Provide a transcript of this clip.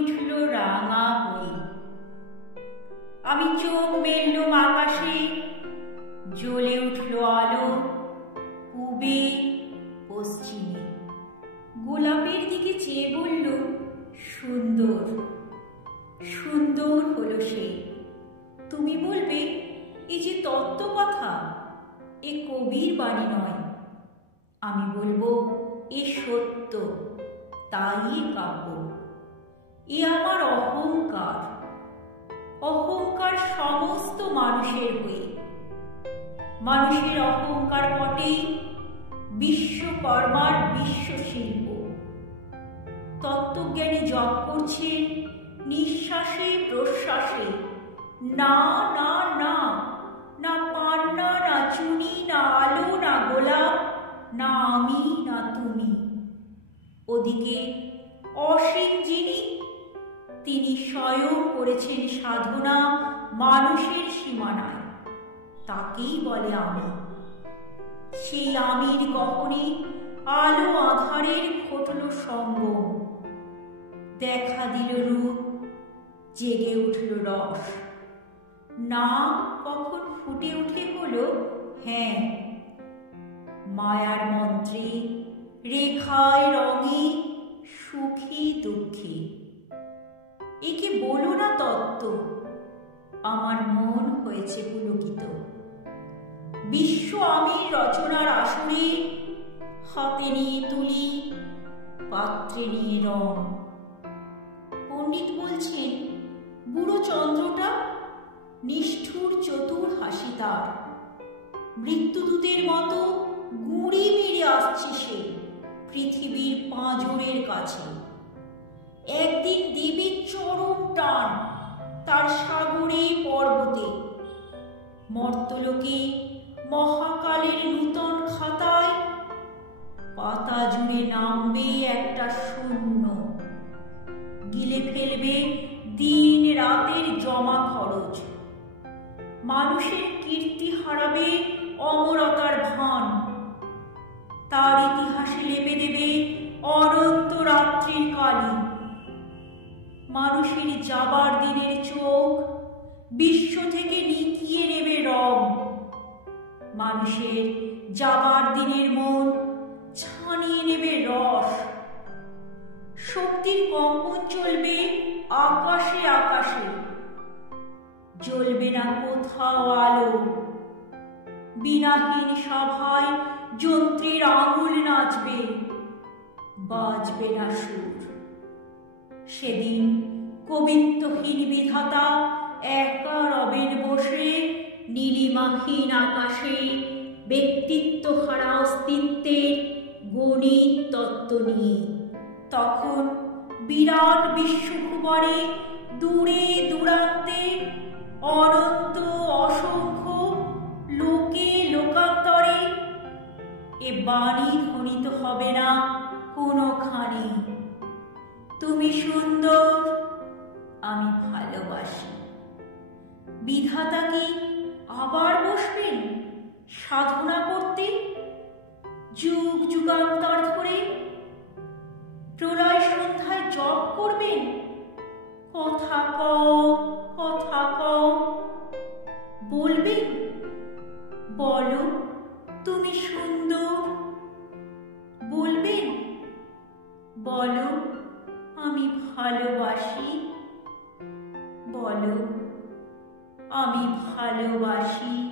উঠল রাঙা হয়ে। আমি চোখ মেললুম আকাশে, জ্বলে উঠল আলো পূবে পশ্চিমে। গোলাপের দিকে চেয়ে বলল, সুন্দর। সুন্দর হলো সে। তুমি বলবে, এই যে তত্ত্ব কথা, এ কবির বাণী নয়। আমি বলবো, এ সত্য, তাই কাব্য। এ আমার অহংকার, অহংকার সমস্ত মানুষের হয়ে। মানুষের অহংকার পটেই বিশ্বকর্মার বিশ্বশিল্প। তত্ত্বজ্ঞানী জপ করছেন নিঃশ্বাসে প্রশ্বাসে, না না না, না পান্না, না চুনি, না আলো, না গোলাপ, না আমি, না তুমি। ওদিকে অসীম যিনি, তিনি স্বয়ং করেছেন সাধনা মানুষের সীমানায়, তাকেই বলে আমি। সেই আমির গহনে আলো আধারের ঘটল সঙ্গম। দেখা দিল রূপ, জেগে উঠল রস। নাম কখন ফুটে উঠে হলো হ্যাঁ। মায়ার মন্ত্রে, রেখায় রঙে, সুখী দুঃখী। একে বলো না তত্ত্ব, আমার মন হয়েছে পুলকিত। বিশ্ব আমির রচনার আসরে হাতে নিয়ে তুলি, পাত্রে নিয়ে রং। পণ্ডিত বলছেন, বুড়ো চন্দ্রটা নিষ্ঠুর চতুর হাসি তার। মৃত্যুদূতের মতো গুঁড়ি মেরে আসছে সে পৃথিবীর পাঁজরের কাছে। একদিন দেবে চরম টান তার সাগরে পর্বতে। মর্তলোকে মহাকালের নূতন খাতায় পাতা জুড়ে নামবে একটা শূন্য। গিলে ফেলবে দিন রাতের জমা খরচ। মানুষের কীর্তি হারাবে অমরতার ভান। তার ইতিহাসে লেপে দেবে অনন্ত রাত্রির কালি। মানুষের যাবার দিনের চোখ বিশ্ব থেকে নিকিয়ে নেবে রং। মানুষের যাবার দিনের মন ছানিয়ে নেবে রস। শক্তির কম্পন চলবে আকাশে আকাশে। জ্বলবে না কোথাও আলো। বিনাহীন সভায় যন্ত্রের আঙুল নাচবে, বাজবে না সুর। সেদিন কবিত্বহীন বিধাতা একা রবেন বসে নীলিমাহীন আকাশে ব্যক্তিত্ব হারা অস্তিত্বের গণিত তত্ত্ব নিয়ে। তখন বিরাট বিশ্বভুবনে দূরে দূরান্তে অনন্ত অসংখ্য লোকে লোকান্তরে এ বাণী ধ্বনিত হবে না কোনোখানে, তুমি সুন্দর, আমি ভালোবাসি। বিধাতা কি আবার বসবেন সাধনা করতে যুগ যুগান্তর ধরে? প্রলয় সন্ধ্যায় জপ করবেন, কথা কও, কথা কও। বলবেন, বলো তুমি সুন্দর। বলবেন, বলো আমি ভালোবাসি। বলো আমি ভালোবাসি।